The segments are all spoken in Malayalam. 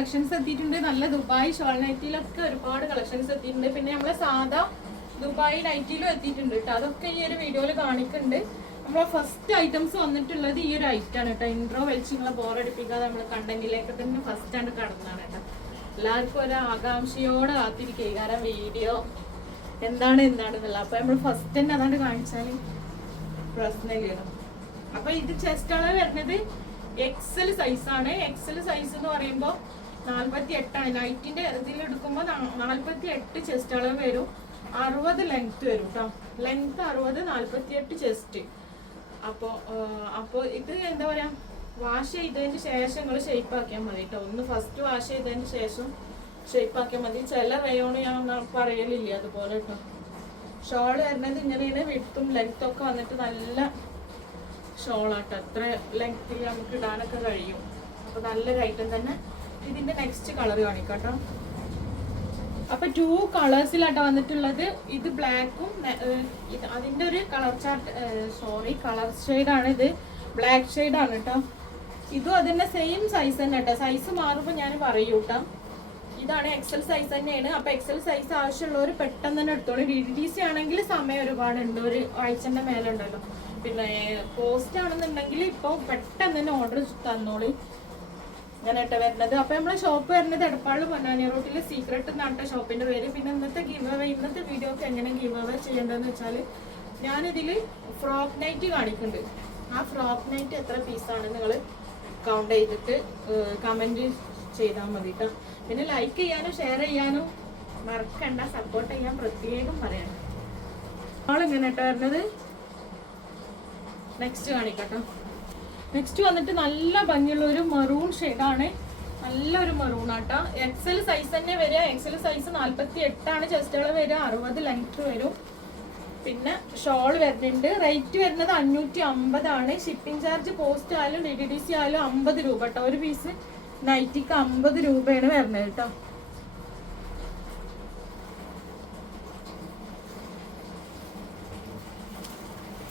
കളക്ഷൻസ് എത്തിയിട്ടുണ്ട്. നല്ല ദുബായ് ഷോൾ നൈറ്റിയിലൊക്കെ ഒരുപാട് കളക്ഷൻസ് എത്തിയിട്ടുണ്ട്. പിന്നെ നമ്മളെ സാധാ ദുബായ് നൈറ്റിയിലും എത്തിയിട്ടുണ്ട് കേട്ടോ. അതൊക്കെ ഈ ഒരു വീഡിയോയിൽ കാണിക്കുന്നുണ്ട്. നമ്മളെ ഫസ്റ്റ് ഐറ്റംസ് വന്നിട്ടുള്ളത് ഈ ഒരു ഐറ്റാണ് കേട്ടോ. ഇൻട്രോ വലിച്ച് നിങ്ങളെ ബോറടിപ്പിക്കാതെ നമ്മൾ കണ്ടന്റിലേക്ക് തന്നെ ഫസ്റ്റ് ആണ് കടന്നാണ് കേട്ടോ. എല്ലാവർക്കും ഒരു ആകാംക്ഷയോടെ കാത്തിരിക്കുക കാരണം വീഡിയോ എന്താണെന്നുള്ള. അപ്പൊ നമ്മൾ ഫസ്റ്റ് തന്നെ അതാണ്ട് കാണിച്ചാൽ പ്രശ്നമില്ല. അപ്പൊ ഇത് ചെസ്റ്റ് അളവ് വരുന്നത് എക്സൽ സൈസ് ആണ്. എക്സൽ സൈസ് എന്ന് പറയുമ്പോൾ 48 നൈറ്റിന്റെ ഇതിലെടുക്കുമ്പോൾ 48 ചെസ്റ്റ് അളവ് വരും. 60 ലെങ്ത് വരും കേട്ടോ. Length 60, 48 chest. അപ്പോൾ ഇത് എന്താ പറയാ, വാഷ് ചെയ്തതിന് ശേഷം നിങ്ങൾ ഷേപ്പ് ആക്കിയാൽ മതി കേട്ടോ. ഒന്ന് ഫസ്റ്റ് വാഷ് ചെയ്തതിന് ശേഷം ഷേപ്പ് ആക്കിയാൽ മതി. ചില റയോണ് ഞാൻ പറയലില്ല അതുപോലെ കേട്ടോ. ഷോൾ വരുന്നത് ഇങ്ങനെയാണ്. വിട്ടും ലെങ്ത്തും ഒക്കെ വന്നിട്ട് നല്ല ഷോളാട്ടോ. അത്ര ലെങ്ത്തിൽ നമുക്ക് ഇടാനൊക്കെ കഴിയും. അപ്പോൾ നല്ലൊരു ഐറ്റം തന്നെ. ഇതിന്റെ നെക്സ്റ്റ് കളർ കാണിക്കാട്ടോ. അപ്പൊ 2 കളേഴ്സിലാട്ടോ വന്നിട്ടുള്ളത്. ഇത് ബ്ലാക്കും അതിന്റെ ഒരു കളർ ചാർട്ട് കളർ ഷെയ്ഡാണ്. ഇത് ബ്ലാക്ക് ഷെയ്ഡാണ് കേട്ടോ. ഇതും അതിന്റെ സെയിം സൈസ് തന്നെ കേട്ടോ. സൈസ് മാറുമ്പോൾ ഞാൻ പറയൂ കേട്ടോ. ഇതാണ് എക്സൽ സൈസ് തന്നെയാണ്. അപ്പൊ എക്സൽ സൈസ് ആവശ്യമുള്ളവർ പെട്ടെന്ന് തന്നെ എടുത്തോളൂ. DDC ആണെങ്കിൽ സമയം ഒരുപാടുണ്ട്, ഒരു ആഴ്ചന്റെ മേലെ ഉണ്ടല്ലോ. പിന്നെ പോസ്റ്റ് ആണെന്നുണ്ടെങ്കിൽ ഇപ്പോൾ പെട്ടെന്ന് തന്നെ ഓർഡർ തന്നോളി. ഇങ്ങനെയായിട്ട് വരുന്നത്. അപ്പൊ നമ്മളെ ഷോപ്പ് വരുന്നത് എടപ്പാള് പൊന്നാനി റോട്ടില് സീക്രട്ട് എന്നാണ് ഷോപ്പിന്റെ പേര്. പിന്നെ ഇന്നത്തെ വീഡിയോക്ക് എങ്ങനെ ഗീവ് അവേ ചെയ്യേണ്ടതെന്ന് വെച്ചാൽ ഞാനിതിൽ ഫ്രോക്ക് നൈറ്റ് കാണിക്കുന്നുണ്ട്. ആ ഫ്രോക്ക് നൈറ്റ് എത്ര പീസാണ് നിങ്ങൾ കൗണ്ട് ചെയ്തിട്ട് കമന്റ് ചെയ്താൽ മതി കേട്ടോ. പിന്നെ ലൈക്ക് ചെയ്യാനും ഷെയർ ചെയ്യാനും മറക്കണ്ട. സപ്പോർട്ട് ചെയ്യാൻ പ്രത്യേകം പറയണം. ആളിങ്ങനെയായിട്ട് വരുന്നത്. നെക്സ്റ്റ് കാണിക്കട്ടോ. നെക്സ്റ്റ് വന്നിട്ട് നല്ല ഭംഗിയുള്ള ഒരു മെറൂൺ ഷെയ്ഡാണ്. നല്ലൊരു മെറൂൺ ആട്ടോ. എക്സൽ സൈസ് തന്നെ വരിക. എക്സൽ സൈസ് 48 ചെസ്റ്റുകൾ വരിക. 60 ലെങ്ത് വരും. പിന്നെ ഷോൾ വരുന്നുണ്ട്. റേറ്റ് വരുന്നത് 550 ഷിപ്പിംഗ് ചാർജ് പോസ്റ്റ് ആയാലും DDC ആയാലും 50 രൂപ കേട്ടോ. ഒരു പീസ് നൈറ്റിക്ക് 50 രൂപയാണ് വരുന്നത് കേട്ടോ.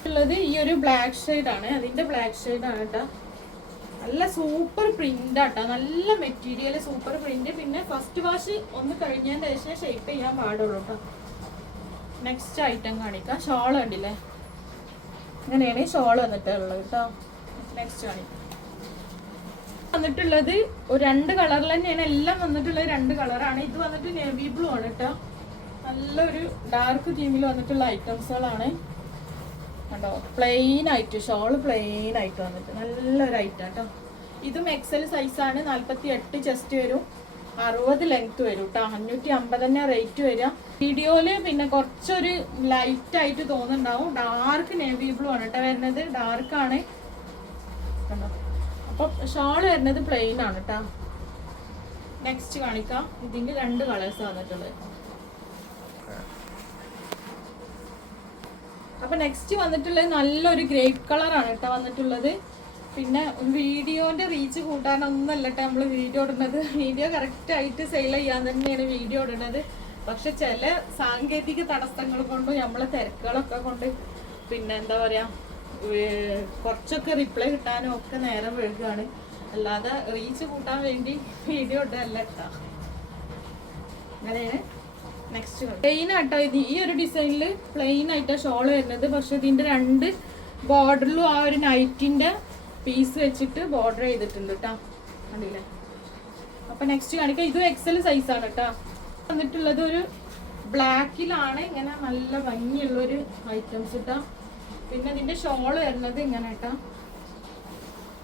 ഉള്ളത് ഈ ഒരു ബ്ലാക്ക് ഷെയ്ഡാണ്. അതിന്റെ ബ്ലാക്ക് ഷെയ്ഡാണ് കേട്ടോ. നല്ല സൂപ്പർ പ്രിന്റ് ആട്ടോ. നല്ല മെറ്റീരിയൽ, സൂപ്പർ പ്രിന്റ്. പിന്നെ ഫസ്റ്റ് വാഷ് ഒന്ന് കഴിഞ്ഞതിന് ശേഷം ഷേപ്പ് ചെയ്യാൻ പാടുള്ളൂ കേട്ടോ. നെക്സ്റ്റ് ഐറ്റം കാണിക്കാം. ഷോൾ കണ്ടില്ലേ, ഇങ്ങനെയാണ് ഷോൾ വന്നിട്ടുള്ളത് കേട്ടോ. നെക്സ്റ്റ് കാണിക്കാം. വന്നിട്ടുള്ളത് ഒരു 2 കളറിൽ തന്നെയാണ് എല്ലാം വന്നിട്ടുള്ളത്. 2 കളറാണ്. ഇത് വന്നിട്ട് നേവി ബ്ലൂ ആണ് കേട്ടോ. നല്ലൊരു ഡാർക്ക് തീമിൽ വന്നിട്ടുള്ള ഐറ്റംസുകളാണ് കേട്ടോ. പ്ലെയിൻ ആയിട്ട് ഷോൾ പ്ലെയിൻ ആയിട്ട് വന്നിട്ട് നല്ലൊരു ഐറ്റം കേട്ടോ. ഇതും എക്സൽ സൈസാണ്. 48 ചെസ്റ്റ് വരും. 60 ലെങ്ത് വരും കേട്ടോ. 550 തന്നെ റേറ്റ് വരിക. വീഡിയോയില് പിന്നെ കുറച്ചൊരു ലൈറ്റ് ആയിട്ട് തോന്നുന്നുണ്ടാവും. ഡാർക്ക് നേവി ബ്ലൂ ആണ് കേട്ടോ വരുന്നത്. ഡാർക്കാണ് കണ്ടോ. അപ്പൊ ഷോൾ വരുന്നത് പ്ലെയിൻ ആണ് കേട്ടോ. നെക്സ്റ്റ് കാണിക്കാം. ഇതിന്റെ 2 കളേഴ്സ് വന്നിട്ടുള്ളത്. അപ്പൊ നെക്സ്റ്റ് വന്നിട്ടുള്ളത് നല്ലൊരു ഗ്രേപ്പ് കളറാണ് കേട്ടോ വന്നിട്ടുള്ളത്. പിന്നെ വീഡിയോന്റെ റീച്ച് കൂട്ടാനൊന്നുമല്ല കേട്ടോ നമ്മൾ വീഡിയോ ഇടുന്നത്. വീഡിയോ കറക്റ്റ് ആയിട്ട് സെയിൽ ചെയ്യാൻ തന്നെയാണ് വീഡിയോ ഇടുന്നത്. പക്ഷെ ചില സാങ്കേതിക തടസ്സങ്ങൾ കൊണ്ടും നമ്മളെ തിരക്കുകളൊക്കെ കൊണ്ട് പിന്നെ എന്താ പറയാ, കുറച്ചൊക്കെ റിപ്ലൈ കിട്ടാനും ഒക്കെ നേരം വൈകുകയാണ്. അല്ലാതെ റീച്ച് കൂട്ടാൻ വേണ്ടി വീഡിയോ ഇടല്ല കേട്ടോ. അങ്ങനെയാണ്. നെക്സ്റ്റ് പ്ലെയിൻ ആട്ടോ. ഇത് ഈ ഒരു ഡിസൈനിൽ പ്ലെയിൻ ആയിട്ടാ ഷോൾ വരുന്നത്. പക്ഷെ ഇതിന്റെ 2 ബോർഡറിലും ആ ഒരു നൈറ്റിന്റെ പീസ് വെച്ചിട്ട് ബോർഡർ ചെയ്തിട്ടുണ്ട് കേട്ടോ. കണ്ടില്ലേ. അപ്പൊ നെക്സ്റ്റ് കാണിക്കാം. ഇതും എക്സൽ സൈസ് ആണ് കേട്ടോ. വന്നിട്ടുള്ളത് ഒരു ബ്ലാക്കിലാണ്. ഇങ്ങനെ നല്ല ഭംഗിയുള്ളൊരു ഐറ്റംസ് കേട്ടോ. പിന്നെ ഇതിന്റെ ഷോൾ വരുന്നത് ഇങ്ങനെ കേട്ടോ.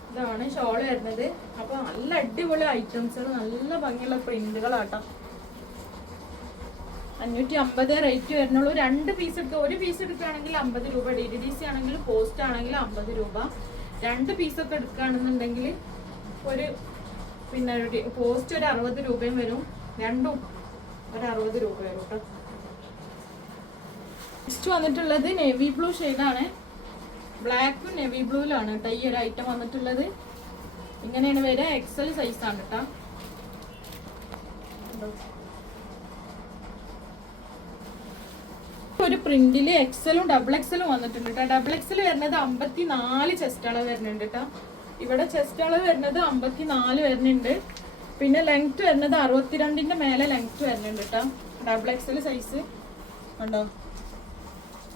ഇതാണ് ഷോൾ വരുന്നത്. അപ്പൊ നല്ല അടിപൊളി ഐറ്റംസുകൾ, നല്ല ഭംഗിയുള്ള പ്രിന്റുകളാട്ടോ. 550 റേറ്റ് വരുന്നുള്ളൂ. 2 പീസ് എടുക്കുക. ഒരു പീസ് എടുക്കുകയാണെങ്കിൽ 50 രൂപ. DDC ആണെങ്കിൽ പോസ്റ്റ് ആണെങ്കിൽ 50 രൂപ. 2 പീസൊക്കെ എടുക്കുകയാണെന്നുണ്ടെങ്കിൽ ഒരു പിന്നെ പോസ്റ്റ് ഒരു 60 രൂപയും വരും. രണ്ടും ഒരു 60 രൂപ വരും കേട്ടോ. നെക്സ്റ്റ് വന്നിട്ടുള്ളത് നേവി ബ്ലൂ ഷെയ്ഡാണ്. ബ്ലാക്കും നേവി ബ്ലൂയിലാണ് കേട്ടോ ഈ ഒരു ഐറ്റം വന്നിട്ടുള്ളത്. ഇങ്ങനെയാണ് വരിക. എക്സൽ സൈസാണ് കേട്ടോ. ഒരു പ്രിന്റില് എക്സലും ഡബിൾ എക്സലും വന്നിട്ടുണ്ട് കേട്ടോ. ഡബിൾ എക്സൽ വരുന്നത് 54 ചെസ്റ്റ് അളവ് വരുന്നുണ്ട് കേട്ടോ. ഇവിടെ ചെസ്റ്റ് അളവ് വരുന്നത് 54 വരുന്നുണ്ട്. പിന്നെ ലെങ്ത് വരുന്നത് 62ന്റെ മേലെ ലെങ്ത് വരുന്നുണ്ട് കേട്ടോ. ഡബിൾ എക്സൽ സൈസ് ഉണ്ടോ,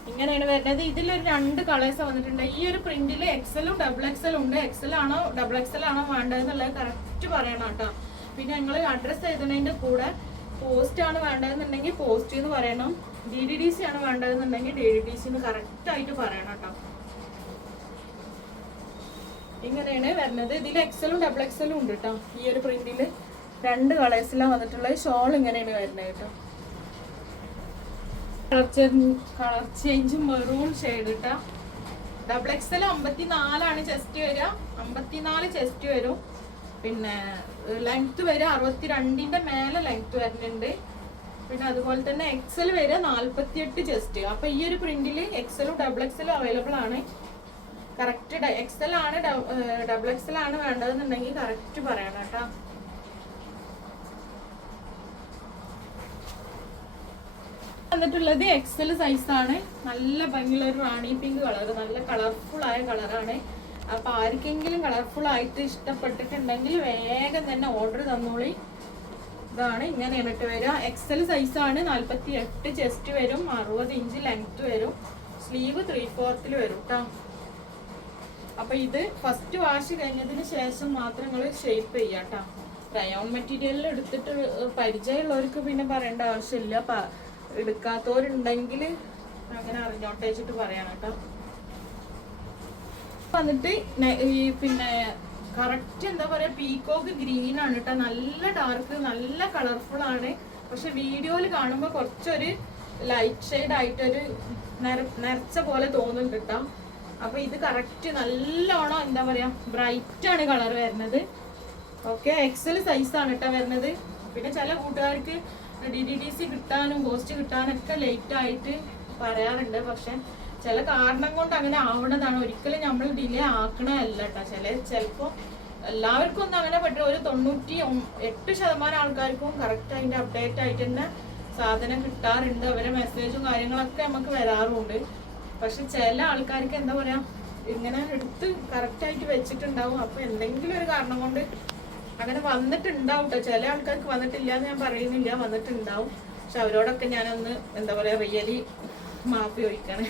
ഇങ്ങനെയാണ് വരുന്നത്. ഇതിലൊരു 2 കളേഴ്സ് വന്നിട്ടുണ്ട്. ഈ ഒരു പ്രിന്റിൽ എക്സലും ഡബിൾ എക്സലും ഉണ്ട്. എക്സൽ ആണോ ഡബിൾ എക്സൽ ആണോ വേണ്ടതെന്നുള്ളത് കറക്റ്റ് പറയണം കേട്ടോ. പിന്നെ ഞങ്ങൾ അഡ്രസ്സ് എഴുതുന്നതിന്റെ കൂടെ പോസ്റ്റ് ആണ് വേണ്ടതെന്നുണ്ടെങ്കിൽ പോസ്റ്റ് എന്ന് പറയണം, DDDC ആണ് വേണ്ടതെന്നുണ്ടെങ്കിൽ DDDC എന്ന് കറക്റ്റ് ആയിട്ട് പറയണം കേട്ടോ. ഇങ്ങനെയാണ് വരുന്നത്. ഇതിൽ എക്സലും ഡബിൾ എക്സലും ഉണ്ട് കേട്ടോ. ഈ ഒരു പ്രിന്റിൽ 2 കളേഴ്സിലാണ് വന്നിട്ടുള്ളത്. ഷോൾ ഇങ്ങനെയാണ് വരുന്നത് കേട്ടോ. കളർ ചേഞ്ച് മെറൂൺ ഷെയ്ഡ് കേട്ടോ. ഡബിൾ എക്സൽ 54 ചെസ്റ്റ് വരിക, 54 ചെസ്റ്റ് വരും. പിന്നെ ലെങ്ത് വരിക 62ന്റെ മേലെ ലെങ്ത് വരുന്നുണ്ട്. പിന്നെ അതുപോലെ തന്നെ എക്സൽ വരിക 48 ചെസ്റ്റ്. അപ്പൊ ഈ ഒരു പ്രിന്റിൽ എക്സലും ഡബിൾ എക്സലും അവൈലബിൾ ആണ്. കറക്റ്റ് എക്സൽ ആണ് ഡബിൾ എക്സൽ ആണ് വേണ്ടതെന്നുണ്ടെങ്കിൽ കറക്റ്റ് പറയണം കേട്ടോ. വന്നിട്ടുള്ളത് എക്സൽ സൈസ് ആണ്. നല്ല ഭംഗിയുള്ള ഒരു റാണി പിങ്ക് കളർ, നല്ല കളർഫുൾ ആയ കളറാണ്. അപ്പൊ ആർക്കെങ്കിലും കളർഫുൾ ആയിട്ട് ഇഷ്ടപ്പെട്ടിട്ടുണ്ടെങ്കിൽ വേഗം തന്നെ ഓർഡർ തന്നോളി. ഇതാണ് ഇങ്ങനെയാണ് ഇട്ട് വരിക. എക്സൽ സൈസ് ആണ്. 48 ചെസ്റ്റ് വരും, 60 ഇഞ്ച് ലെങ്ത് വരും. സ്ലീവ് 3/4 വരും കേട്ടോ. അപ്പൊ ഇത് ഫസ്റ്റ് വാഷ് കഴിഞ്ഞതിന് ശേഷം മാത്രം നിങ്ങൾ ഷേപ്പ് ചെയ്യാം കേട്ടോ. റയോൺ മെറ്റീരിയലിൽ എടുത്തിട്ട് പരിചയമുള്ളവർക്ക് പിന്നെ പറയേണ്ട ആവശ്യമില്ല. എടുക്കാത്തവരുണ്ടെങ്കിൽ അങ്ങനെ അറിഞ്ഞോട്ടെ വെച്ചിട്ട് പറയണം കേട്ടോ. വന്നിട്ട് ഈ പിന്നെ കറക്റ്റ് എന്താ പറയാ, പീക്കോക്ക് ഗ്രീൻ ആണ് കേട്ടോ. നല്ല ഡാർക്ക്, നല്ല കളർഫുൾ ആണ്. പക്ഷെ വീഡിയോയിൽ കാണുമ്പോൾ കുറച്ചൊരു ലൈറ്റ് ഷെയ്ഡ് ആയിട്ടൊരു നരച്ച പോലെ തോന്നുന്നുണ്ട് കേട്ടോ. അപ്പൊ ഇത് കറക്റ്റ് നല്ലോണം എന്താ പറയാ ബ്രൈറ്റ് ആണ് കളർ വരുന്നത്. ഓക്കെ, എക്സൽ സൈസ് ആണ് കേട്ടോ വരുന്നത്. പിന്നെ ചില കൂട്ടുകാർക്ക് DDDC കിട്ടാനും പോസ്റ്റ് കിട്ടാനും ഒക്കെ ലേറ്റ് ആയിട്ട് പറയാറുണ്ട്. പക്ഷെ ചില കാരണം കൊണ്ട് അങ്ങനെ ആവണതാണ്. ഒരിക്കലും നമ്മൾ ഡിലേ ആക്കണമല്ല കേട്ടോ. ചിലപ്പോൾ എല്ലാവർക്കും ഒന്നും അങ്ങനെ പറ്റില്ല. ഒരു 98% ആൾക്കാർക്കും കറക്റ്റ് അതിന്റെ അപ്ഡേറ്റ് ആയിട്ട് തന്നെ സാധനം കിട്ടാറുണ്ട്. അവരെ മെസ്സേജും കാര്യങ്ങളൊക്കെ നമുക്ക് വരാറുണ്ട്. പക്ഷെ ചില ആൾക്കാർക്ക് എന്താ പറയാ ഇങ്ങനെ എടുത്ത് കറക്റ്റ് ആയിട്ട് വെച്ചിട്ടുണ്ടാവും. അപ്പൊ എന്തെങ്കിലും ഒരു കാരണം കൊണ്ട് അങ്ങനെ വന്നിട്ടുണ്ടാവും കേട്ടോ. ചില ആൾക്കാർക്ക് വന്നിട്ടില്ല എന്ന് ഞാൻ പറയുന്നില്ല, വന്നിട്ടുണ്ടാവും. പക്ഷെ അവരോടൊക്കെ ഞാനൊന്ന് എന്താ പറയാ റിയലി മാപ്പി ചോദിക്കണേ.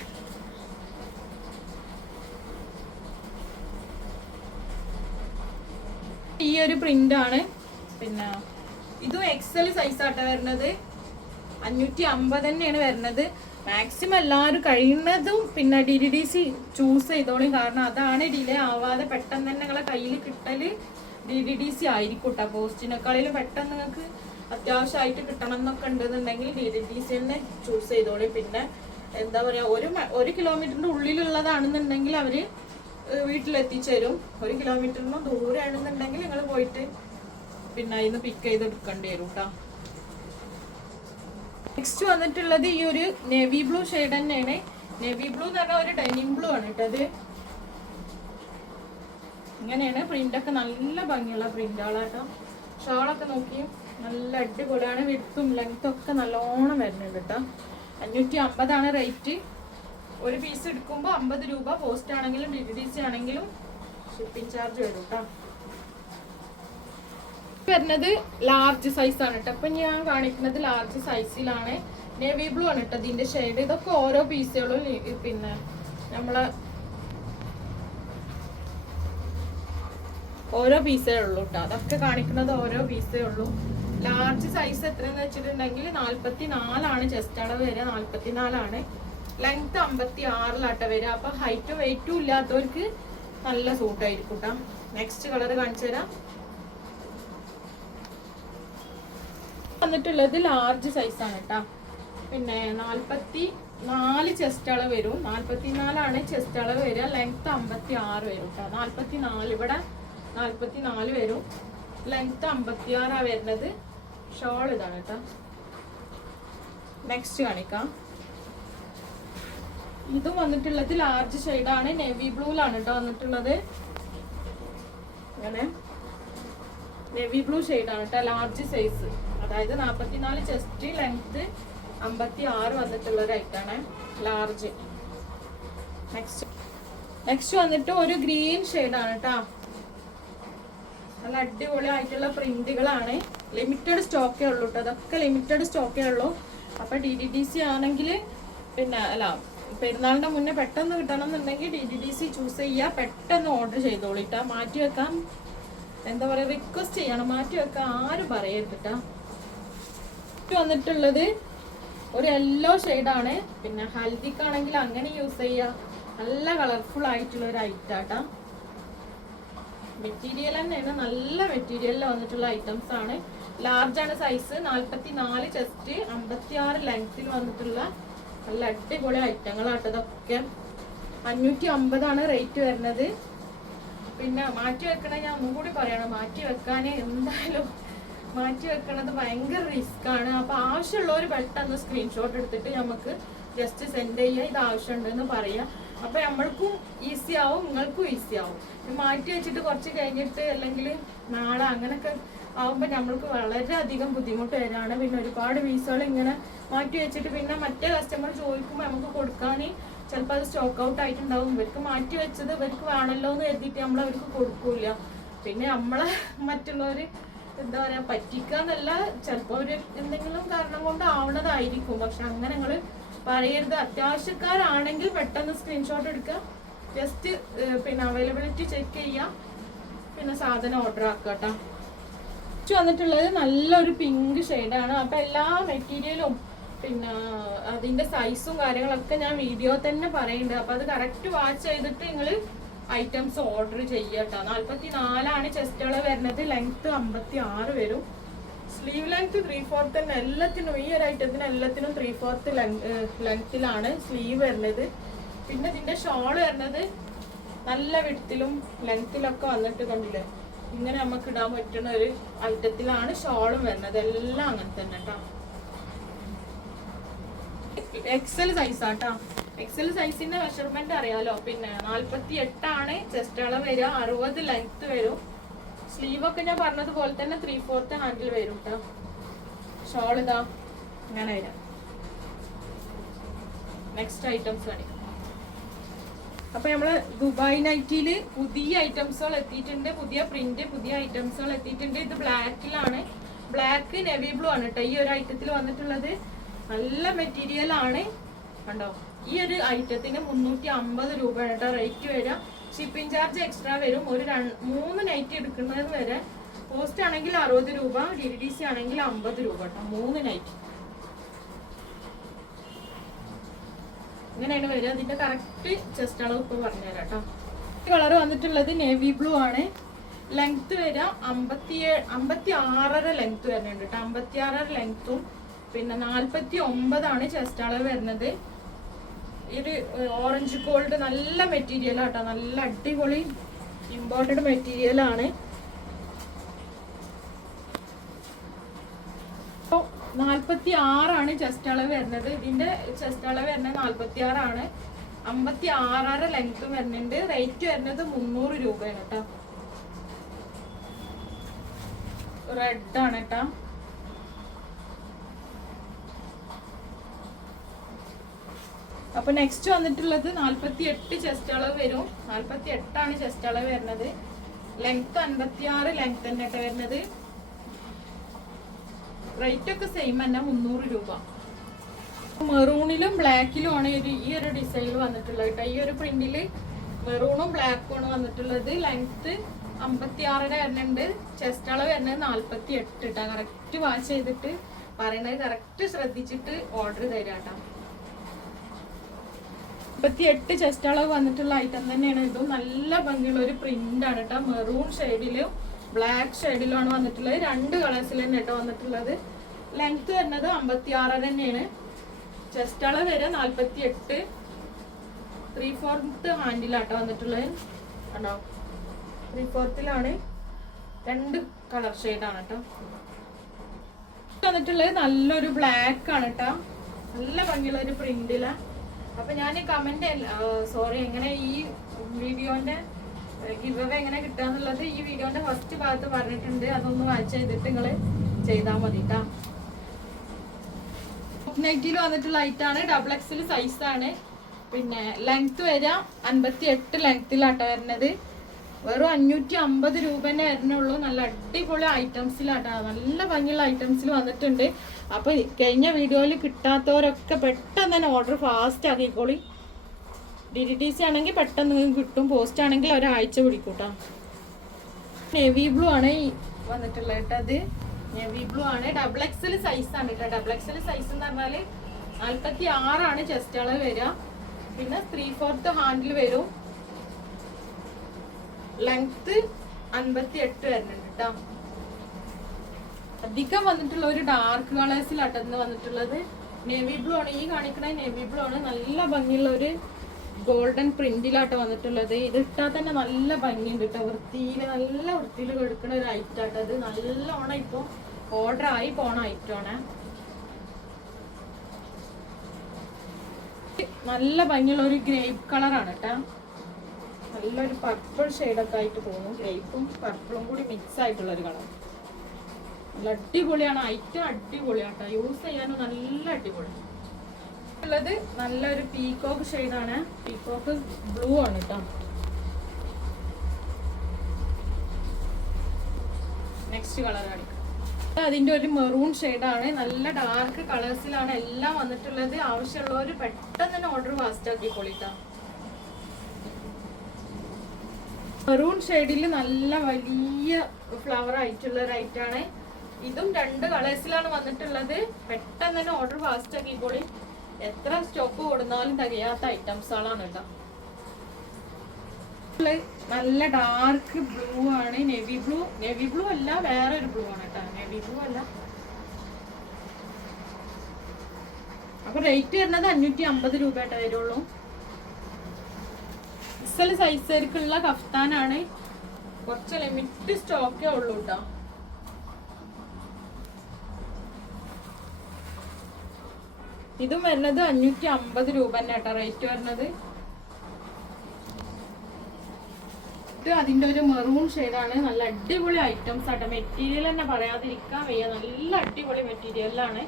ഈ ഒരു പ്രിന്റ് ആണ്. പിന്നെ ഇതും എക്സൽ സൈസ് ആട്ടോ വരുന്നത്. 550 തന്നെയാണ് വരുന്നത്. മാക്സിമം എല്ലാവരും കഴിയുന്നതും പിന്നെ DDDC ചൂസ് ചെയ്തോളും. കാരണം അതാണ് ഡിലേ ആവാതെ പെട്ടെന്ന് തന്നെ നിങ്ങളെ കയ്യിൽ കിട്ടല് DDDC ആയിരിക്കും കേട്ടോ. പോസ്റ്റിനെക്കാളും പെട്ടെന്ന് നിങ്ങൾക്ക് അത്യാവശ്യമായിട്ട് കിട്ടണം എന്നൊക്കെ ഉണ്ടെന്നുണ്ടെങ്കിൽ DDDC തന്നെ ചൂസ് ചെയ്തോളി. പിന്നെ എന്താ പറയാ 1 കിലോമീറ്ററിന്റെ ഉള്ളിലുള്ളതാണെന്നുണ്ടെങ്കിൽ അവര് വീട്ടിലെത്തിച്ചു തരും. 1 കിലോമീറ്ററിന് ദൂരെ ആണെന്നുണ്ടെങ്കിൽ നിങ്ങൾ പോയിട്ട് പിന്നെ അതിന് പിക്ക് ചെയ്ത് എടുക്കേണ്ടി വരും കേട്ടോ. നെക്സ്റ്റ് വന്നിട്ടുള്ളത് ഈ ഒരു നേവി ബ്ലൂ ഷെയ്ഡ് തന്നെയാണ്. നേവി ബ്ലൂ എന്ന് പറഞ്ഞാൽ ഒരു ഡെനിം ബ്ലൂ ആണ് കേട്ടത്. ഇങ്ങനെയാണ് പ്രിന്റ് ഒക്കെ, നല്ല ഭംഗിയുള്ള പ്രിന്റുകളാട്ടോ. ഷോളൊക്കെ നോക്കി നല്ല അടിപൊളിയാണ്. വിഡ്ത്തും ലെങ്ത്തും ഒക്കെ നല്ലോണം വരുന്നുണ്ട് കേട്ടോ. 550 ആണ് റേറ്റ്. ഒരു പീസ് എടുക്കുമ്പോൾ 50 രൂപ. പോസ്റ്റ് ആണെങ്കിലും DDDC ആണെങ്കിലും ഷിപ്പിംഗ് ചാർജ് വരും കേട്ടോ. വരുന്നത് ലാർജ് സൈസ് ആണ് കേട്ടോ. അപ്പൊ ഞാൻ കാണിക്കുന്നത് ലാർജ് സൈസിലാണ്. നേവി ബ്ലൂ ആണ് കേട്ടോ ഇതിന്റെ ഷെയ്ഡ്. ഇതൊക്കെ ഓരോ പീസുകളും പിന്നെ നമ്മളെ ഓരോ പീസേ ഉള്ളൂ കേട്ടോ. അതൊക്കെ കാണിക്കുന്നത് ഓരോ പീസേ ഉള്ളൂ. ലാർജ് സൈസ് എത്രയെന്ന് വെച്ചിട്ടുണ്ടെങ്കിൽ 44 ചെസ്റ്റ് അളവ് വരിക. 44 ലെങ്ത് 56 വരിക. അപ്പൊ ഹൈറ്റും വെയിറ്റും ഇല്ലാത്തവർക്ക് നല്ല സൂട്ടായിരിക്കും കേട്ടോ. നെക്സ്റ്റ് കളർ കാണിച്ചു തരാം. വന്നിട്ടുള്ളത് ലാർജ് സൈസ് ആണ് കേട്ടോ. പിന്നെ 44 ചെസ്റ്റ് അളവ് വരും. 44 ചെസ്റ്റ് അളവ് വരിക. ലെങ്ത് 56 വരും കേട്ടോ. 44 ഇവിടെ 44 വരും. ലെങ്ത് 56 വരുന്നത്. ഷോൾ ഇതാണ് കേട്ടോ. നെക്സ്റ്റ് കാണിക്കാം. ഇതും വന്നിട്ടുള്ളത് ലാർജ് ഷെയ്ഡാണ്. നേവി ബ്ലൂലാണ് കേട്ടോ വന്നിട്ടുള്ളത്. അങ്ങനെ നേവി ബ്ലൂ ഷെയ്ഡാണ് കേട്ടോ. ലാർജ് സൈസ്, അതായത് 44 ചെസ്റ്റ് ലെങ്ത് 56 വന്നിട്ടുള്ള ഒരു ഐറ്റാണ് ലാർജ്. നെക്സ്റ്റ് വന്നിട്ട് ഒരു ഗ്രീൻ ഷെയ്ഡാണ് കേട്ടോ. നല്ല അടിപൊളിയായിട്ടുള്ള പ്രിന്റുകളാണ്. ലിമിറ്റഡ് സ്റ്റോക്കേ ഉള്ളൂ കേട്ടോ, അതൊക്കെ ലിമിറ്റഡ് സ്റ്റോക്കേ ഉള്ളൂ. അപ്പൊ DDDC ആണെങ്കിൽ പിന്നെ അല്ല, പെരുന്നാളിന്റെ മുന്നേ പെട്ടെന്ന് കിട്ടണം എന്നുണ്ടെങ്കിൽ DDDC ചൂസ് ചെയ്യുക, പെട്ടെന്ന് ഓർഡർ ചെയ്തോളിട്ടാ. മാറ്റി വെക്കാം, എന്താ പറയാ, റിക്വസ്റ്റ് ചെയ്യണം, മാറ്റി വെക്കാൻ ആരും പറയരുത് കേട്ടോ. വന്നിട്ടുള്ളത് ഒരു യെല്ലോ ഷെയ്ഡാണ്. പിന്നെ ഹൽദിക്കാണെങ്കിൽ അങ്ങനെ യൂസ് ചെയ്യുക, നല്ല കളർഫുൾ ആയിട്ടുള്ള ഒരു ഐറ്റം ആട്ടാ. മെറ്റീരിയൽ തന്നെയാണ്, നല്ല മെറ്റീരിയലിൽ വന്നിട്ടുള്ള ഐറ്റംസ് ആണ്. ലാർജ് ആണ് സൈസ്, 44 ചെസ്റ്റ്, 56 ലെങ്ത്തിൽ വന്നിട്ടുള്ള നല്ല അടിപൊളി ഐറ്റങ്ങളാട്ടോ ഇതൊക്കെ. 550 റേറ്റ് വരുന്നത്. പിന്നെ മാറ്റി വെക്കണ ഞാൻ ഒന്നും കൂടി പറയണം, മാറ്റി വെക്കാൻ എന്തായാലും മാറ്റി വെക്കണത് ഭയങ്കര റിസ്ക് ആണ്. അപ്പൊ ആവശ്യമുള്ളവർ പെട്ടെന്ന് സ്ക്രീൻഷോട്ട് എടുത്തിട്ട് നമുക്ക് ജസ്റ്റ് സെൻഡ് ചെയ്യുക, ഇത് ആവശ്യമുണ്ടെന്ന് പറയാം. അപ്പൊ നമ്മൾക്കും ഈസി ആവും, നിങ്ങൾക്കും ഈസി ആവും. മാറ്റി വെച്ചിട്ട് കുറച്ച് കഴിഞ്ഞിട്ട് അല്ലെങ്കിൽ നാളെ അങ്ങനെയൊക്കെ ആവുമ്പോൾ നമ്മൾക്ക് വളരെയധികം ബുദ്ധിമുട്ട് വരാണ്. പിന്നെ ഒരുപാട് പീസുകൾ ഇങ്ങനെ മാറ്റി വെച്ചിട്ട് പിന്നെ മറ്റേ കസ്റ്റമർ ചോദിക്കുമ്പോൾ നമുക്ക് കൊടുക്കാൻ ചിലപ്പോൾ അത് സ്റ്റോക്ക് ഔട്ട് ആയിട്ടുണ്ടാവും. ഇവർക്ക് മാറ്റി വെച്ചത് ഇവർക്ക് വേണമല്ലോ എന്ന് കരുതിയിട്ട് നമ്മൾ അവർക്ക് കൊടുക്കൂല. പിന്നെ നമ്മളെ മറ്റുള്ളവർ എന്താ പറയാ പറ്റിക്കാന്നല്ല, ചിലപ്പോൾ ഒരു എന്തെങ്കിലും കാരണം കൊണ്ട് ആവണതായിരിക്കും. പക്ഷെ അങ്ങനെ നിങ്ങൾ പറയരുത്. അത്യാവശ്യക്കാരാണെങ്കിൽ പെട്ടെന്ന് സ്ക്രീൻഷോട്ട് എടുക്കുക, ജസ്റ്റ് പിന്നെ അവൈലബിലിറ്റി ചെക്ക് ചെയ്യാം, പിന്നെ സാധനം ഓർഡർ ആക്കുക കേട്ടോ. വന്നിട്ടുള്ളത് നല്ലൊരു പിങ്ക് ഷെയ്ഡാണ്. അപ്പൊ എല്ലാ മെറ്റീരിയലും പിന്നെ അതിന്റെ സൈസും കാര്യങ്ങളൊക്കെ ഞാൻ വീഡിയോ തന്നെ പറയുന്നുണ്ട്. അപ്പൊ അത് കറക്റ്റ് വാച്ച് ചെയ്തിട്ട് നിങ്ങൾ ഐറ്റംസ് ഓർഡർ ചെയ്യട്ടോ. 44 ചെസ്റ്റ് അളവ് വരുന്നത്, ലെങ്ത് 56 വരും. സ്ലീവ് ലെങ്ത് 3/4 തന്നെ എല്ലാത്തിനും, ഈ ഒരു ഐറ്റത്തിന് എല്ലാത്തിനും 3/4 ലെങ്ത്തിലാണ് സ്ലീവ് വരുന്നത്. പിന്നെ ഇതിന്റെ ഷോൾ വരുന്നത് നല്ല വിഡ്ത്തിലും ലെങ്ത്തിലൊക്കെ വന്നിട്ട് കണ്ടില്ലേ, ഇങ്ങനെ നമുക്ക് ഇടാൻ പറ്റുന്ന ഒരു ഐറ്റത്തിലാണ് ഷോളും വരുന്നത്. എല്ലാം അങ്ങനെ തന്നെ കേട്ടോ. XL സൈസ് ആട്ടോ. XL സൈസിന്റെ മെഷർമെന്റ് അറിയാലോ. പിന്നെ 48 ചെസ്റ്റ് അളവ് വരിക, 60 ലെങ്ത് വരും. സ്ലീവ് ഒക്കെ ഞാൻ പറഞ്ഞതുപോലെ തന്നെ 3/4 ഹാൻഡിൽ വരും കേട്ടോ. ഷോൾ ഇതാ അങ്ങനെ വരാം. നെക്സ്റ്റ് ഐറ്റംസ് കാണിക്കാം. അപ്പൊ നമ്മള് ദുബായ് നൈറ്റിയില് പുതിയ ഐറ്റംസുകൾ എത്തിയിട്ടുണ്ട്, പുതിയ പ്രിന്റ്, പുതിയ ഐറ്റംസുകൾ എത്തിയിട്ടുണ്ട്. ഇത് ബ്ലാക്കിലാണ്, ബ്ലാക്ക് നെവി ബ്ലൂ ആണ് കേട്ടോ ഈ ഒരു ഐറ്റത്തിൽ വന്നിട്ടുള്ളത്. നല്ല മെറ്റീരിയൽ ആണ് കണ്ടോ. ഈ ഒരു ഐറ്റത്തിന് 350 രൂപയാണ് കേട്ടോ റേറ്റ് വരിക. ഷിപ്പിംഗ് ചാർജ് എക്സ്ട്രാ വരും. ഒരു 3 നൈറ്റ് എടുക്കുന്നത് വരെ. പോസ്റ്റ് ആണെങ്കിൽ 60 രൂപ, DDDC ആണെങ്കിൽ 50 രൂപ കേട്ടോ 3 നൈറ്റ്. ഇങ്ങനെയാണ് വരിക. അതിന്റെ കറക്റ്റ് ചെസ്റ്റ് അളവ് ഇപ്പൊ പറഞ്ഞുതരാം കേട്ടോ. കളർ വന്നിട്ടുള്ളത് നേവി ബ്ലൂ ആണ്. ലെങ്ത് വരിക 56 ലെങ്ത് വരുന്നുണ്ട് കേട്ടോ. 56 ലെങ്ത്തും പിന്നെ 49 ചെസ്റ്റ് അളവ് വരുന്നത്. ഒരു ഓറഞ്ച് ഗോൾഡ് നല്ല മെറ്റീരിയൽ ആട്ടോ, നല്ല അടിപൊളി ഇമ്പോർട്ടഡ് മെറ്റീരിയൽ ആണ്. 46 ചെസ്റ്റ് അളവ് വരുന്നത്. ഇതിന്റെ ചെസ്റ്റ് അളവ് വരുന്നത് 46. 56 ലെങ്ത്തും വരുന്നുണ്ട്. റേറ്റ് വരുന്നത് 300 രൂപയാണ് കേട്ടോ. റെഡ് ആണ് കേട്ടോ. അപ്പൊ നെക്സ്റ്റ് വന്നിട്ടുള്ളത് 48 ചെസ്റ്റ് അളവ് വരും. 48 ചെസ്റ്റ് അളവ് വരുന്നത്. ലെങ്ത് 56 ലെങ്ത് തന്നെ കേട്ടോ വരുന്നത്. റേറ്റ് ഒക്കെ സെയിം തന്നെ, 300 രൂപ. മെറൂണിലും ബ്ലാക്കിലും ആണ് ഈ ഒരു ഡിസൈൻ വന്നിട്ടുള്ളത് കേട്ടോ. ഈ ഒരു പ്രിന്റില് മെറൂണും ബ്ലാക്കും ആണ് വന്നിട്ടുള്ളത്. ലെങ്ത് 56 വരുന്നുണ്ട്. ചെസ്റ്റ് അളവ് വരുന്നത് 48 കേട്ടോ. കറക്റ്റ് വാച്ച് ചെയ്തിട്ട് പറയണത് കറക്റ്റ് ശ്രദ്ധിച്ചിട്ട് ഓർഡർ തരാം കേട്ടോ. 48 ചെസ്റ്റ് അളവ് വന്നിട്ടുള്ള ഐറ്റം തന്നെയാണ് ഇതും. നല്ല ഭംഗിയുള്ള ഒരു പ്രിന്റ് ആണ് കേട്ടോ. മെറൂൺ ഷെയ്ഡിലും ബ്ലാക്ക് ഷെയ്ഡിലും ആണ് വന്നിട്ടുള്ളത്. 2 കളേഴ്സിൽ തന്നെ കേട്ടോ വന്നിട്ടുള്ളത്. ലെങ്ത് വരുന്നത് 56 തന്നെയാണ്. ചെസ്റ്റ് അളവ് വരെ 48. 3/4 ഹാൻഡിലാട്ടോ വന്നിട്ടുള്ളത് കണ്ടോ. 3/4 2 കളർ ഷെയ്ഡാണ് കേട്ടോ വന്നിട്ടുള്ളത്. നല്ലൊരു ബ്ലാക്ക് ആണ് കേട്ടോ. നല്ല ഭംഗിയുള്ള ഒരു പ്രിന്റിലാ. അപ്പൊ ഞാൻ കമന്റ് എങ്ങനെ ഈ വീഡിയോന്റെ ഗിവ് അവേ എങ്ങനെ കിട്ടാന്നുള്ളത് ഈ വീഡിയോന്റെ ഫസ്റ്റ് ഭാഗത്ത് പറഞ്ഞിട്ടുണ്ട്. അതൊന്ന് വാച്ച് ചെയ്തിട്ട് നിങ്ങൾ ചെയ്താൽ മതി കേട്ടോ. നൈറ്റിൽ വന്നിട്ടുള്ള ഐറ്റാണ്. XXL സൈസാണ്. പിന്നെ ലെങ്ത് വരിക 58 ലെങ്ത്തിലാട്ടോ വരുന്നത്. വെറും 550 രൂപ തന്നെ വരുന്നുള്ളൂ. നല്ല അടിപൊളി ഐറ്റംസിലാട്ടോ, നല്ല ഭംഗിയുള്ള ഐറ്റംസിൽ വന്നിട്ടുണ്ട്. അപ്പൊ കഴിഞ്ഞ വീഡിയോയിൽ കിട്ടാത്തവരൊക്കെ പെട്ടെന്ന് തന്നെ ഓർഡർ ഫാസ്റ്റ് ആക്കിക്കോളി. DTDC ആണെങ്കിൽ പെട്ടെന്ന് കിട്ടും, പോസ്റ്റ് ആണെങ്കിൽ ഒരാഴ്ച പിടിക്കൂട്ടോ. നേവി ബ്ലൂ ആണ് വന്നിട്ടുള്ളത് കേട്ടോ. അത് നേവി ബ്ലൂ ആണ്, XXL സൈസ് ആണ് കേട്ടോ. XXL സൈസ് എന്ന് പറഞ്ഞാല് 46 ചെസ്റ്റ് അളവ് വരിക. പിന്നെ 3/4 ഹാൻഡിൽ വരും. ലെങ്ത് 58 വരുന്നുണ്ട് കേട്ടോ. അധികം വന്നിട്ടുള്ള ഒരു ഡാർക്ക് കളേഴ്സിലാട്ടന്ന് വന്നിട്ടുള്ളത്. നേവി ബ്ലൂ ആണ് ഈ കാണിക്കണ, നേവി ബ്ലൂ ആണ്. നല്ല ഭംഗിയുള്ള ഒരു ഗോൾഡൻ പ്രിന്റിലാട്ടോ വന്നിട്ടുള്ളത്. ഇത് ഇട്ടാൽ തന്നെ നല്ല ഭംഗിയുണ്ട് കേട്ടോ. വൃത്തിയിൽ നല്ല വൃത്തിയിൽ എടുക്കുന്ന ഒരു ഐറ്റം ആട്ടോ. അത് നല്ലോണം ഇപ്പൊ ഓർഡർ ആയി പോണ ഐറ്റമാണ്. നല്ല ഭംഗിയുള്ള ഒരു ഗ്രേപ്പ് കളറാണ് കേട്ടോ. നല്ലൊരു പർപ്പിൾ ഷെയ്ഡൊക്കെ ആയിട്ട് തോന്നും. ഗ്രേപ്പും പർപ്പിളും കൂടി മിക്സ് ആയിട്ടുള്ള ഒരു കളർ. നല്ല അടിപൊളിയാണ് ഐറ്റം, അടിപൊളിയാട്ടോ. യൂസ് ചെയ്യാനും നല്ല അടിപൊളി ഉള്ളത്. നല്ലൊരു പീകോക്ക് ഷെയ്ഡാണ്, പീകോക്ക് ബ്ലൂ ആണ് കേട്ടോ. നെക്സ്റ്റ് കളർ കാണിക്കാം. അതിന്റെ ഒരു മെറൂൺ ഷെയ്ഡാണ്. നല്ല ഡാർക്ക് കളേഴ്സിലാണ് എല്ലാം വന്നിട്ടുള്ളത്. ആവശ്യമുള്ളവർ പെട്ടെന്ന് തന്നെ ഓർഡർ ഫാസ്റ്റ് ആക്കിക്കോളിട്ടാ. മെറൂൺ ഷെയ്ഡിൽ നല്ല വലിയ ഫ്ലവർ ആയിട്ടുള്ള ഒരു ഐറ്റാണ്. ഇതും 2 കളേഴ്സിലാണ് വന്നിട്ടുള്ളത്. പെട്ടെന്ന് തന്നെ ഓർഡർ ഫാസ്റ്റ് ആക്കിക്കോളി. എത്ര സ്റ്റോക്ക് കൊടുത്താലും തികയാത്ത ഐറ്റംസുകളാണ് കേട്ടോ. നല്ല ഡാർക്ക് ബ്ലൂ ആണ്, നേവി ബ്ലൂ. നേവി ബ്ലൂ അല്ല, വേറെ ഒരു ബ്ലൂ ആണ് കേട്ടോ. നേവി ബ്ലൂ അല്ല. അപ്പൊ റേറ്റ് വരുന്നത് 550 രൂപ ആയിട്ടേ വരുള്ളൂ. XL സൈസുകാർക്കുള്ള കഫ്താനാണ്. കുറച്ച് ലിമിറ്റ് സ്റ്റോക്കേ ഉള്ളൂ കേട്ടോ. ഇതും വരുന്നത് 550 രൂപ തന്നെ കേട്ടോ റേറ്റ് വരുന്നത്. ഇത് അതിന്റെ ഒരു മെറൂൺ ഷെയ്ഡാണ്. നല്ല അടിപൊളി ഐറ്റംസ് ആട്ടോ. മെറ്റീരിയൽ തന്നെ പറയാതിരിക്കാൻ വയ്യ, നല്ല അടിപൊളി മെറ്റീരിയലാണ്.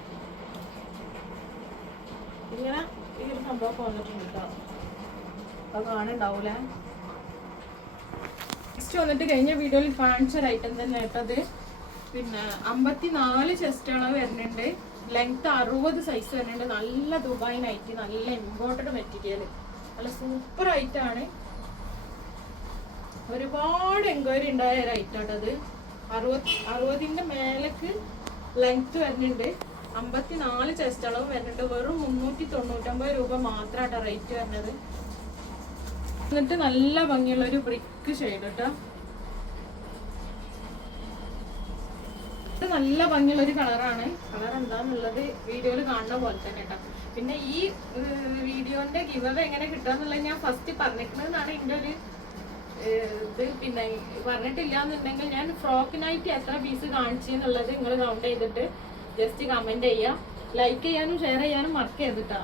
ഇങ്ങനെ ഈ ഒരു സംഭവമൊക്കെ വന്നിട്ടുണ്ട് കേട്ടോ. അത് കാണുന്നുണ്ടാവൂലേ. നെക്സ്റ്റ് വന്നിട്ട് കഴിഞ്ഞ വീഡിയോയിൽ കാണിച്ചൊരു ഐറ്റം തന്നെ കേട്ടത്. പിന്നെ 54 ചെസ്റ്റ് അളവ് വരുന്നുണ്ട്. ലെങ്ത് 60 സൈസ് വരുന്നുണ്ട്. നല്ല ദുബായ് നൈറ്റി, നല്ല ഇമ്പോർട്ടഡ് മെറ്റീരിയൽ, നല്ല സൂപ്പർ ഐറ്റാണ്. ഒരുപാട് എൻക്വയറി ഉണ്ടായ ഒരു ഐറ്റാട്ടത്. 60ന്റെ മേലേക്ക് ലെങ്ത് വരുന്നുണ്ട്. 54 ചെസ്റ്റ് അളവ് വരുന്നുണ്ട്. വെറും 399 രൂപ മാത്രമാട്ടോ റേറ്റ് വരുന്നത്. എന്നിട്ട് നല്ല ഭംഗിയുള്ള ഒരു ബ്രിക്ക് ഷെയ്ഡ് കേട്ടോ. ഇത് നല്ല ഭംഗിയുള്ള ഒരു കളറാണ്. കളർ എന്താന്നുള്ളത് വീഡിയോയിൽ കാണുന്ന പോലെ തന്നെ കേട്ടോ. പിന്നെ ഈ വീഡിയോന്റെ ഗിവ് അവേ എങ്ങനെ കിട്ടാന്നുള്ളത് ഞാൻ ഫസ്റ്റ് പറഞ്ഞിട്ടുള്ളതെന്നാണ് എൻ്റെ ഒരു ഇത്. പിന്നെ പറഞ്ഞിട്ടില്ല എന്നുണ്ടെങ്കിൽ ഞാൻ ഫ്രോക്കിനായിട്ട് എത്ര പീസ് കാണിച്ചെന്നുള്ളത് നിങ്ങൾ കൗണ്ട് ചെയ്തിട്ട് ജസ്റ്റ് കമന്റ് ചെയ്യാം. ലൈക്ക് ചെയ്യാനും ഷെയർ ചെയ്യാനും മറക്കരുത്.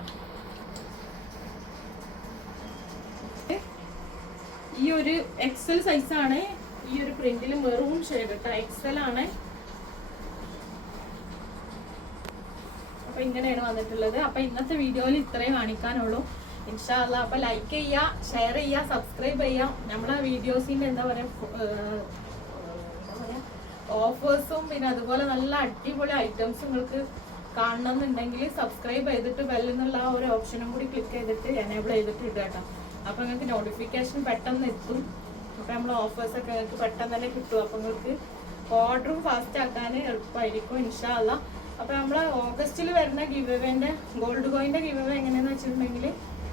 ഈ ഒരു XL സൈസാണ്. ഈ ഒരു പ്രിന്റിൽ മെറൂൺ ഷെയ്ഡ് കേട്ടോ. XL ആണ്. അപ്പൊ ഇങ്ങനെയാണ് വന്നിട്ടുള്ളത്. അപ്പൊ ഇന്നത്തെ വീഡിയോയിൽ ഇത്രയും കാണിക്കാനുള്ളൂ. ഇൻഷാ അല്ലാഹ്. അപ്പൊ ലൈക്ക് ചെയ്യുക, ഷെയർ ചെയ്യുക, സബ്സ്ക്രൈബ് ചെയ്യാം. നമ്മളെ വീഡിയോസിന്റെ എന്താ പറയാ ഓഫേഴ്സും പിന്നെ അതുപോലെ നല്ല അടിപൊളി ഐറ്റംസ് നിങ്ങൾക്ക് കാണണമെന്നുണ്ടെങ്കിൽ സബ്സ്ക്രൈബ് ചെയ്തിട്ട് ബെല്ലെന്നുള്ള ആ ഒരു ഓപ്ഷനും കൂടി ക്ലിക്ക് ചെയ്തിട്ട് എനേബിൾ ചെയ്തിട്ട് ഇടുക കേട്ടോ. അപ്പൊ നിങ്ങൾക്ക് നോട്ടിഫിക്കേഷൻ പെട്ടെന്ന് എത്തും. അപ്പൊ നമ്മളെ ഓഫേഴ്സൊക്കെ നിങ്ങൾക്ക് പെട്ടെന്ന് തന്നെ കിട്ടും. അപ്പൊ നിങ്ങൾക്ക് ഓർഡറും ഫാസ്റ്റ് ആക്കാൻ എളുപ്പമായിരിക്കും ഇൻഷാ അല്ലാഹ്. അപ്പൊ നമ്മളെ ഓഗസ്റ്റിൽ വരുന്ന ഗിവ് അവേന്റെ ഗോൾഡ് കോയിന്റെ ഗിവ് അവേ എങ്ങനെയാന്ന് വെച്ചിട്ടുണ്ടെങ്കിൽ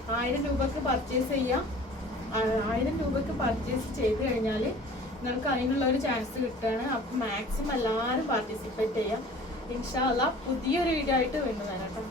1000 രൂപക്ക് പർച്ചേസ് ചെയ്യാം. 1000 രൂപക്ക് പർച്ചേസ് ചെയ്ത് കഴിഞ്ഞാൽ നിങ്ങൾക്ക് അതിനുള്ള ഒരു ചാൻസ് കിട്ടുകയാണ്. അപ്പം മാക്സിമം എല്ലാവരും പാർട്ടിസിപ്പേറ്റ് ചെയ്യാം ഇൻഷാ അല്ലാഹ്. പുതിയൊരു വീഡിയോ ആയിട്ട് വീണ്ടും വരാം കേട്ടോ.